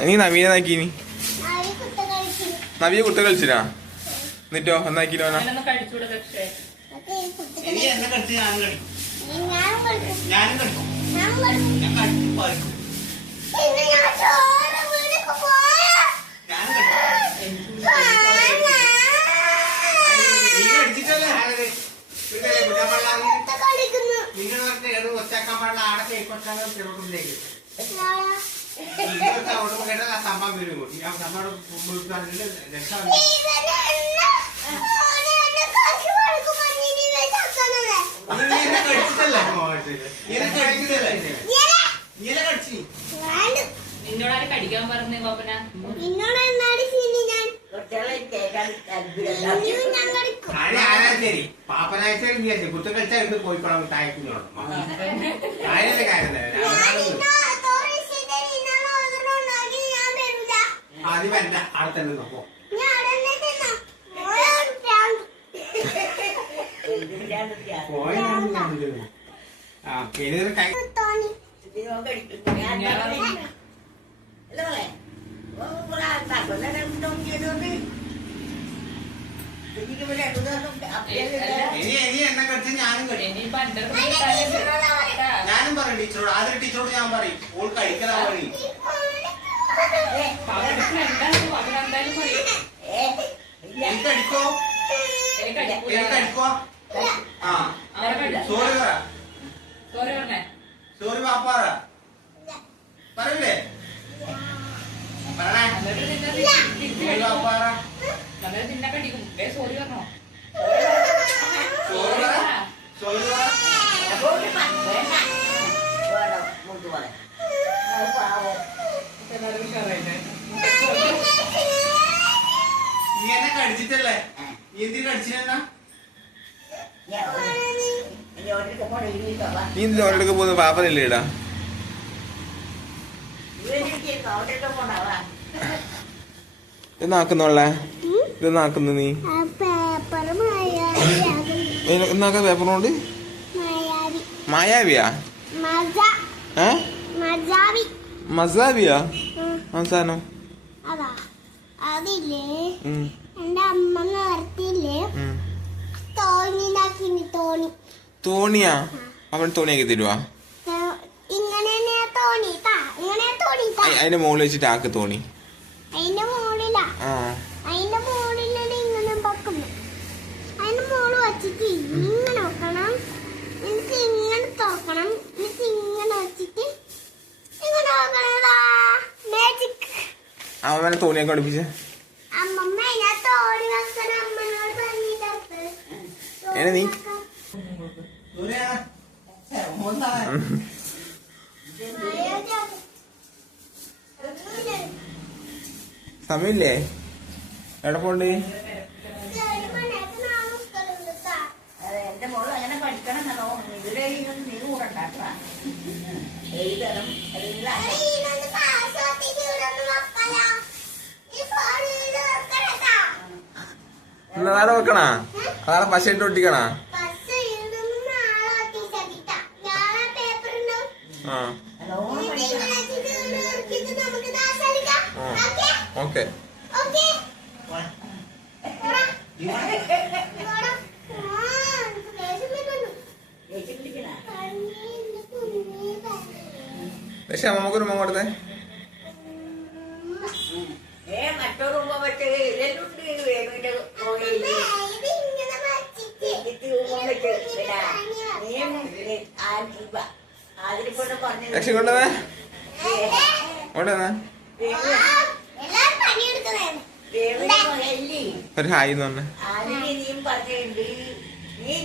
നീ നവീനെ നാക്കീനി നവിയെ കുത്ത കളിച്ചിനാ എന്നിട്ടോ എന്നാക്കിനോനാ ഒച്ചാക്കാൻ പാടില്ല ആടെ കേൾക്കൊച്ചാൽ ചെറുപ്പിലേക്ക് സംഭവം വരും നിന്നോടാര് കടിക്കാൻ പറഞ്ഞു പാപ്പന ശരി പാപ്പനാഴ്ച കുത്തു കളിച്ചാൽ പോയിക്കോളാം തായ്ക്കുന്നോളൂ അതിന്റെ കാര്യം ആദ്യം വരണ്ട ആടെ തന്നെ നോക്കോ എണ്ണ കടിച്ച് ഞാനും പറയും ടീച്ചറോട് ആദ്യം ടീച്ചറോട് ഞാൻ പറയും ഓൾ കഴിക്കലാ വഴി എനിക്കടിക്കോ ആ സോറി പറ സോറി പാപ്പാറ പറയില്ലേ പറയണേ പാപ്പാറ നിന്നെ കടിക്കും സോറി പറഞ്ഞോ സോറി പറ സോറി പറ നീ എന്നെ കടിച്ചിട്ടല്ലേ നീ എന്തിനു കടിച്ചിട്ടെന്നാ നീ എന്തിനാ ഓരോടൊക്കെ പോകുന്നത് പാപ്പനല്ലേ ഇടാ ഇതെന്നാക്കുന്നോളെ ഇതെന്നാക്കുന്നു നീ എന്നാക്ക പേപ്പറിനോണ്ട് മായാവിയാ മസാവിയാ അവസാനം അതില്ലേ എന്റെ അമ്മ നേരത്തില്ലേ തോണിയാ അവൻ തോണിയാക്കി തരുവാ ഇങ്ങനെ തോണി അതിന്റെ മുകളിൽ വെച്ചിട്ട് ആക്ക് തോണി അതിന്റെ മുകളിലാ അതിന്റെ മുകളിലാണ് ഇങ്ങനെ വെക്കുന്നു അതിന്റെ മുകളിൽ വെച്ചിട്ട് ഇങ്ങനെ വെക്കണം എനിക്ക് ഇങ്ങനെ തുറക്കണം എനിക്ക് ഇങ്ങനെ വെച്ചിട്ട് ഇങ്ങനെ വെക്കണതാ മാജിക് അവനെ തോണിയൊക്കെ പഠിപ്പിച്ച അമ്മമ്മ ഞാൻ തോണി വെക്കാൻ അമ്മനോട് പറഞ്ഞിട്ട് നീ സമയമില്ലേ എവിടെ പോണ്ട് എന്റെ മോള് അങ്ങനെ പഠിക്കണമെന്നോ ഇതിലെ നീ കൂടെ ഉണ്ടാക്കുക എഴുതണം എല്ലാം അതാടെ വെക്കണാ അതാടെ പശ ഇട്ട് ഒട്ടിക്കണാ ഓക്കെ പക്ഷെ നമുക്കൊരു ഉമ്മ കൊടുത്തേ മറ്റൊരു ഉമ്മ വെച്ച് രക്ഷ കൊണ്ടുവന്നേ കൊണ്ടുവന്നേ ഒരു ഹായ് എന്ന് പറഞ്ഞേ പറഞ്ഞിട്ടുണ്ട് നീ